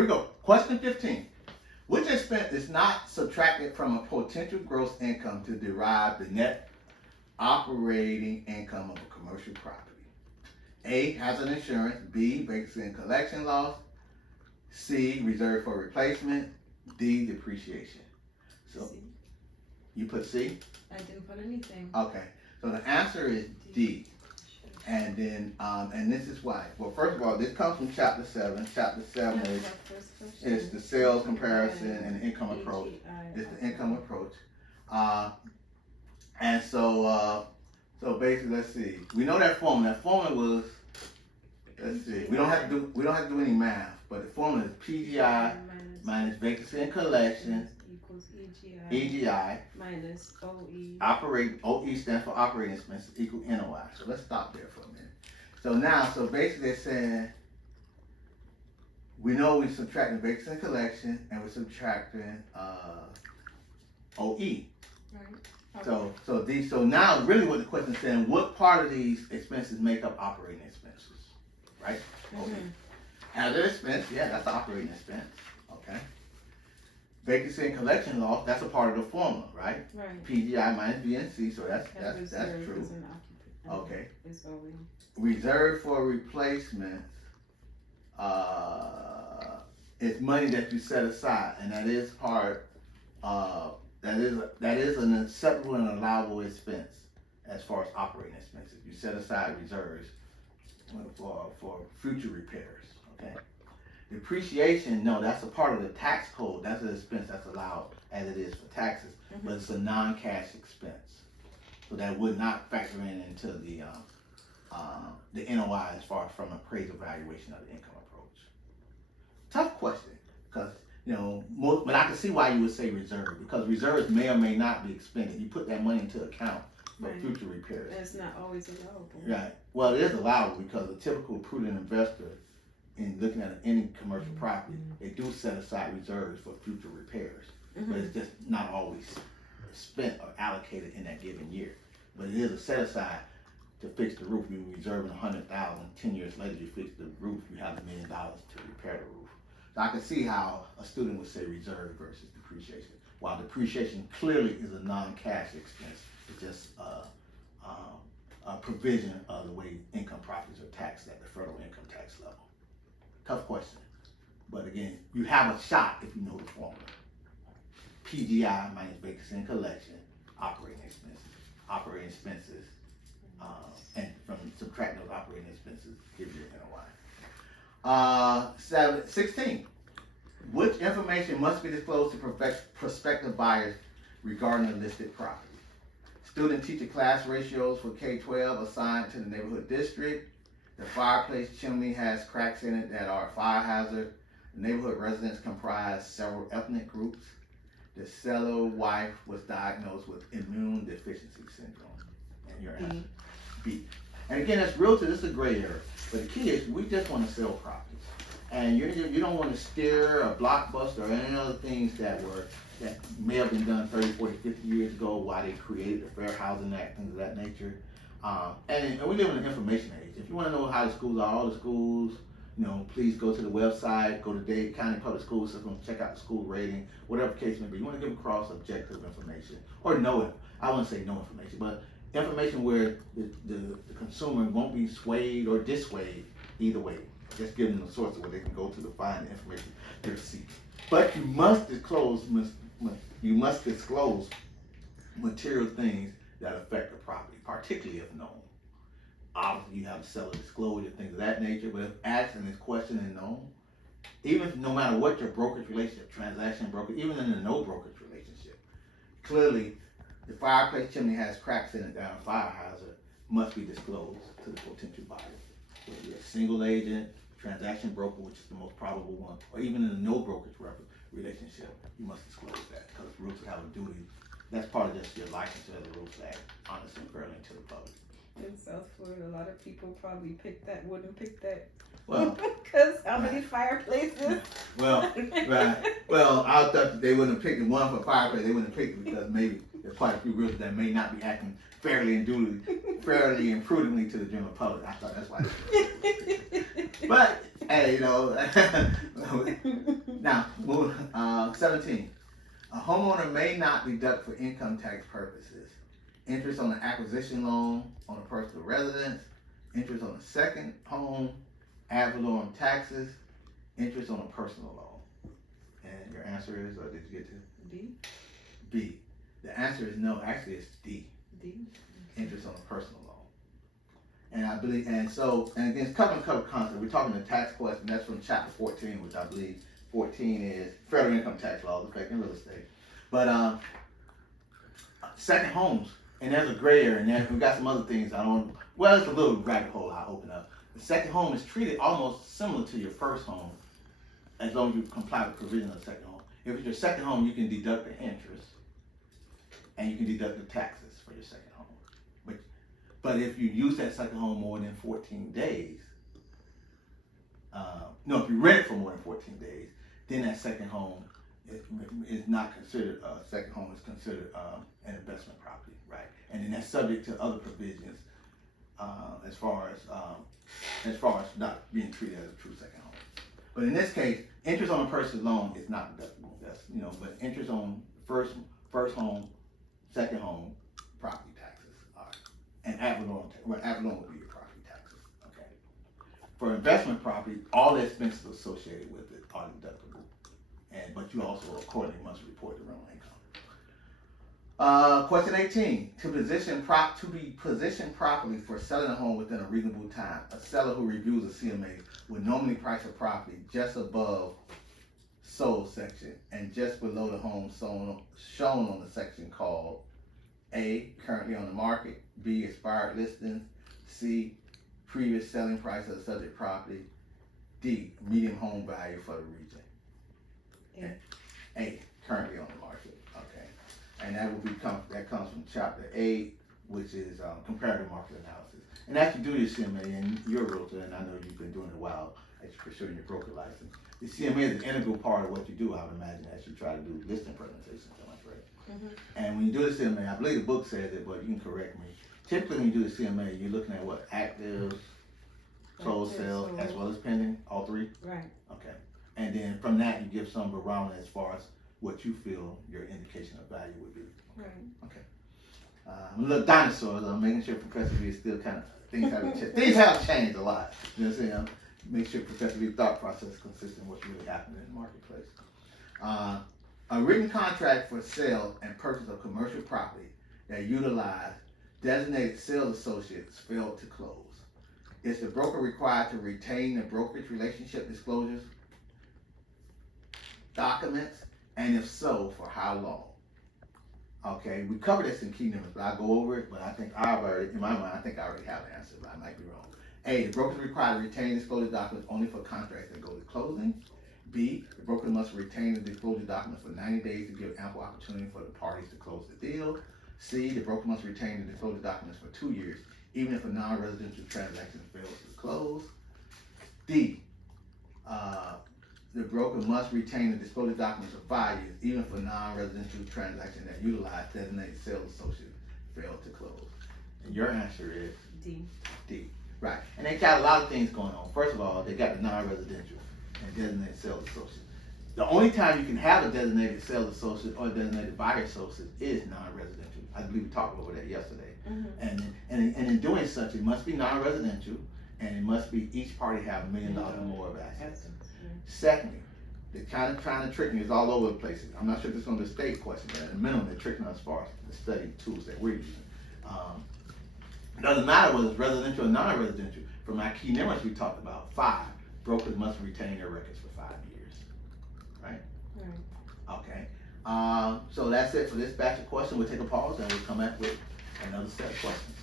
here we go. Question 15. Which expense is not subtracted from a potential gross income to derive the net operating income of a commercial property? A, hazard insurance. B, vacancy and collection loss. C, reserve for replacement. D, depreciation. So C. you put C? I didn't put anything. Okay. So the answer is D. And then, and this is why. Well, first of all, this comes from chapter 7. Chapter 7 is the sales comparison and the income approach. It's the income approach. And so, so basically, let's see. We know that formula. That formula was, let's see. We don't have to do any math, but the formula is PGI minus vacancy and collection equals EGI minus OE. OE stands for operating expenses equal NOI. So let's stop there for a minute. So now, so basically they're saying, we know we're subtracting vacancy and collection and we're subtracting OE. Right. So now really what the question is saying, what part of these expenses make up operating expenses, right? Mm-hmm. Hazard expense, yeah, that's the operating expense, okay? Vacancy and collection loss, that's a part of the formula, right? Right. PGI minus VNC, so that's true. Okay. Reserve for replacement is money that you set aside, and that is part that is an acceptable and allowable expense as far as operating expenses. You set aside reserves for future repairs. Okay. Depreciation, no, that's a part of the tax code. That's an expense that's allowed as it is for taxes, but it's a non-cash expense. So that would not factor into the NOI as far as from appraisal valuation of the income approach. Tough question, because but I can see why you would say reserve, because reserves may or may not be expended. You put that money into account for future repairs. It's not always allowable. Right. Well, it is allowable because a typical prudent investor, in looking at any commercial property, they do set aside reserves for future repairs, but it's just not always spent or allocated in that given year. But it is a set aside to fix the roof. You reserving $100,000. 10 years later, you fix the roof. You have $1 million to repair the roof. So I can see how a student would say reserve versus depreciation. While depreciation clearly is a non-cash expense, it's just a provision of the way income properties are taxed at the federal income tax level. Tough question, but again, you have a shot if you know the formula. PGI minus vacancy and collection, operating expenses, and from subtracting those operating expenses gives you NOI. 16. Which information must be disclosed to prospective buyers regarding a listed property? Student-teacher class ratios for K-12 assigned to the neighborhood district. The fireplace chimney has cracks in it that are a fire hazard. The neighborhood residents comprise several ethnic groups. The seller wife was diagnosed with immune deficiency syndrome. And your answer, B. And again, as realtor, this is a gray area. But the key is we just want to sell properties. And you don't want to steer a blockbuster or any other things that may have been done 30, 40, 50 years ago while they created the Fair Housing Act, things of that nature. And we live in an information age. If you want to know how the schools are, all the schools, please go to the website, go to Dade County Public School System, check out the school rating, whatever the case may be. You want to give across objective information, or I wouldn't say no information, but information where the consumer won't be swayed or dissuaded either way. Just give them the source where they can go to find the information they're seeking. But you must disclose material things that affect the property, particularly if known. Obviously, you have seller disclosure, things of that nature, but if asked and is questioned and known, even if no matter what your brokerage relationship, transaction broker, even in a no brokerage relationship, clearly the fireplace chimney has cracks in it that are a fire hazard must be disclosed to the potential buyer. Whether you're a single agent, transaction broker, which is the most probable one, or even in a no brokerage relationship, you must disclose that because realtors have a duty. That's part of just your license as a realtor to act honestly and fairly to the public. In South Florida, a lot of people probably wouldn't pick that. Well, because how many fireplaces? Well, right. Well, I thought they wouldn't have picked one for fireplace. They wouldn't have picked it because maybe there's quite a few realtors that may not be acting fairly and prudently to the general public. I thought that's why. But hey, 17. A homeowner may not deduct for income tax purposes interest on the acquisition loan on a personal residence, interest on a second home, ad valorem taxes, interest on a personal loan. And your answer is, or did you get to D. B? The answer is no. Actually, it's D. D. Interest on a personal loan. And I believe, and again, cover concept. We're talking the tax question. That's from chapter 14, which I believe 14 is federal income tax laws affecting real estate. But second homes, and there's a gray area, and we got some other things well, it's a little rabbit hole I open up. The second home is treated almost similar to your first home, as long as you comply with provision of the second home. If it's your second home, you can deduct the interest, and you can deduct the taxes for your second home. But if you use that second home more than 14 days, if you rent it for more than 14 days, then that second home is not considered a second home. Is considered an investment property, right? And then that's subject to other provisions as far as not being treated as a true second home. But in this case, interest on a person's loan is not deductible. That's but interest on first home, second home, property taxes are, and ad valorem would be your property taxes. Okay. For investment property, all the expenses associated with it are deductible. But you also accordingly must report the rental income. Question 18. To be positioned properly for selling a home within a reasonable time, a seller who reviews a CMA would normally price a property just above sold section and just below the home shown on the section called A, currently on the market, B, expired listings, C, previous selling price of the subject property, D, median home value for the region. A, currently on the market. Okay, and that comes from chapter 8, which is comparative market analysis. And after you do your CMA, and you're a realtor, and I know you've been doing it a while as you're pursuing your broker license, the CMA is an integral part of what you do. I would imagine as you try to do listing presentations, am I correct? Mm-hmm. And when you do the CMA, I believe the book says it, but you can correct me. Typically, when you do the CMA, you're looking at what active, closed sales, as well as pending, all three. Right. Okay. And then from that, you give some barometer as far as what you feel your indication of value would be. Right. Okay. Little dinosaurs. I'm making sure Professor B is still kind of things have changed a lot. You know what I'm saying? Make sure Professor B's thought process is consistent with what's really happening in the marketplace. A written contract for sale and purchase of commercial property that utilize designated sales associates failed to close. Is the broker required to retain the brokerage relationship disclosures documents, and if so, for how long? Okay, we covered this in key numbers, but I'll go over it, but I think in my mind, I think I already have the answer, but I might be wrong. A, the broker is required to retain disclosure documents only for contracts that go to closing. B, the broker must retain the disclosure documents for 90 days to give ample opportunity for the parties to close the deal. C, the broker must retain the disclosure documents for 2 years, even if a non-residential transaction fails to close. D, the broker must retain the disclosure documents for 5 years, even if a non-residential transaction that utilized designated sales associate failed to close. And your answer is D. D. Right. And they got a lot of things going on. First of all, they got the non-residential and designated sales associate. The only time you can have a designated sales associate or a designated buyer associate is non-residential. I believe we talked over that yesterday. Mm-hmm. And in doing such, it must be non-residential, and it must be each party have $1 million or more of assets. Secondly, they're kind of trying to trick me. It's all over the place. I'm not sure if this is on the state question, but at a minimum, they're tricking us as far as the study tools that we're using. It doesn't matter whether it's residential or non-residential. For my key numbers we talked about, 5, brokers must retain their records for 5 years. Right? Okay. So that's it for this batch of questions. We'll take a pause and we'll come back with another set of questions.